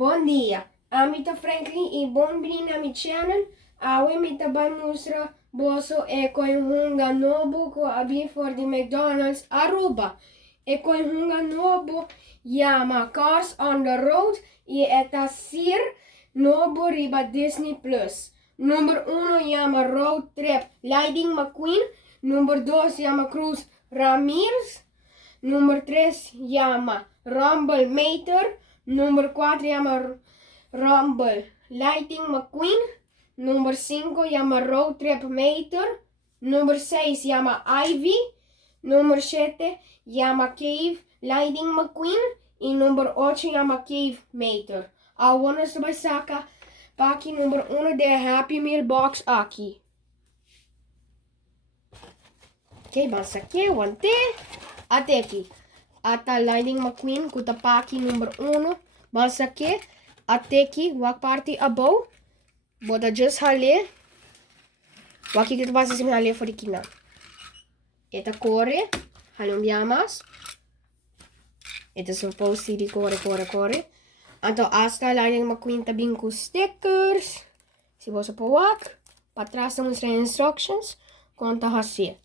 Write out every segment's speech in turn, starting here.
Bom dia, amita Franklin e bem-vindo na minha channel. Hoje me trabalho mostrar boso e com hunga novo que abri for the McDonald's Aruba. E com hunga novo chama Cars on the Road e esta ser novo riba Disney Plus. Número 1 chama Road Trip Lightning McQueen. Número 2 chama Cruz Ramirez. Número 3 chama Rumble Mater. Número 4 chama Rumble Lightning McQueen. Número 5 chama Road Trip Mater. Número 6 chama Ivy. Número 7 chama Cave Lightning McQueen. E número 8 chama Cave Mater. Agora você vai sacar pack número 1 de Happy Meal Box aqui. Ok, vamos aqui, até aqui. Ata Lightning McQueen, kuta pack número 1. Vamos aqui, até aqui, wak party above. Bota just hale. Waki kita basa sim hale for ikina. Eta corre, halumbiamas. Eta supposed to corre. Anto hasta Lightning McQueen tabing com stickers. Se você for wak, para trás temos as instructions. Conta assim.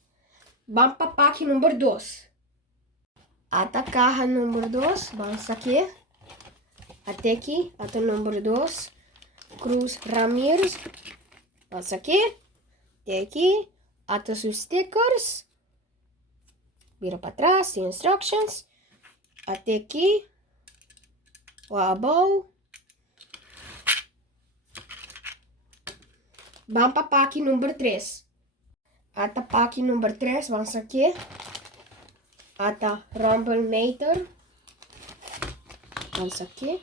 Vamos para pack número 2. Ata caja número 2, vamos aqui. Até aqui, ata número 2. Cruz Ramirez. Vamos aqui. Até aqui. Ata os stickers. Vira para trás, tem instructions. Até aqui. O above. Vamos para pack número 3. Ata pack número 3, vamos aqui. Ata Rumble Mater. Vamos aqui.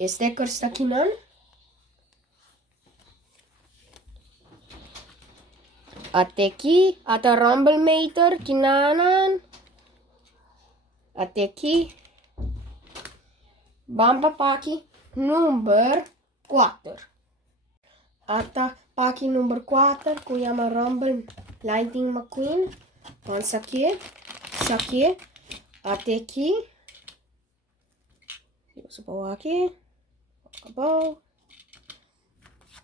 Sticker está aqui não. Até aqui. Ata Rumble Mater. Kinanan. Até aqui. Bamba pack número 4. Ata pack número 4. Que chama Rumble Lightning McQueen. Vamos aqui. Isso aqui, até aqui. Você pôr aqui. Acabou.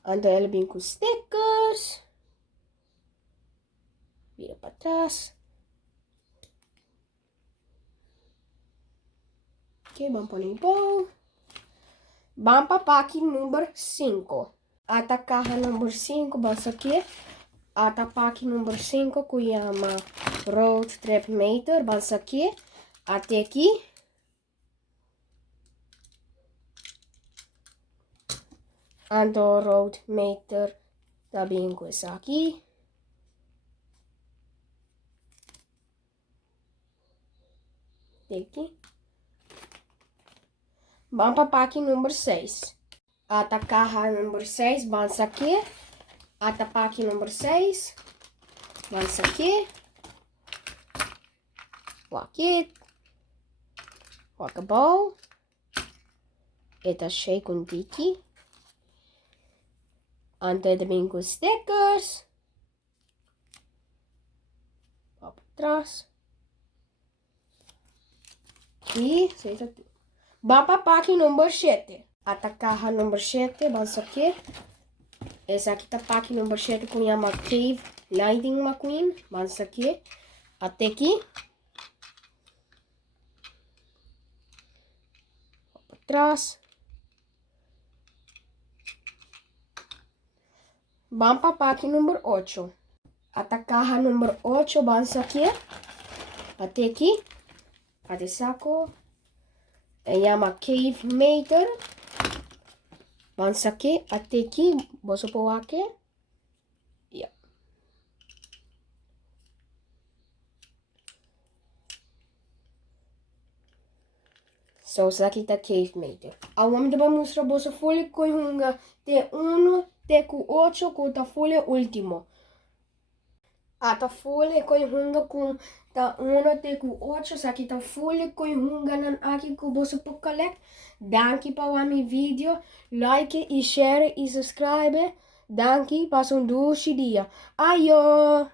Anda ela bem com stickers. Vira para trás. Ok, vamos pôr limpou. Vamos para pack número 5. Ata caja número 5, basta aqui. Ata pack número 5, que chama Road Trip Mater, basta aqui, até aqui. Ando Road Mater, também com isso aqui. Até aqui. Vamos para pack número 6. Ata caja número 6, basta aqui. Ata pack número 6, basta aqui. Walk it. Walk a ball. Eta cheio com tiki. Ante também com stickers. Ó para trás. E seja tudo. Vamos para pack número 7. Ata caja número 7. Vamos aqui. Essa aqui tá pack número 7 com chama Cave Lightning McQueen. Vamos aqui. Até aqui. Atrás. Vamos para pack número 8. Ata caja número 8, vamos aqui. Até aqui. Até saco. Chama Cave Mater. Vamos aqui. Até aqui. Você pôr aqui. Yeah. So, isso aqui tá Cave Mater. Agora vamos mostrar você folha com hunga T1, T8 com a folha último. A folha com hunga com ta 1 T8. Isso aqui tá folha com hunga nan aqui com você pode collect. Danke para o meu vídeo. Like e share e subscribe. Danke, passa um doce dia. Aio!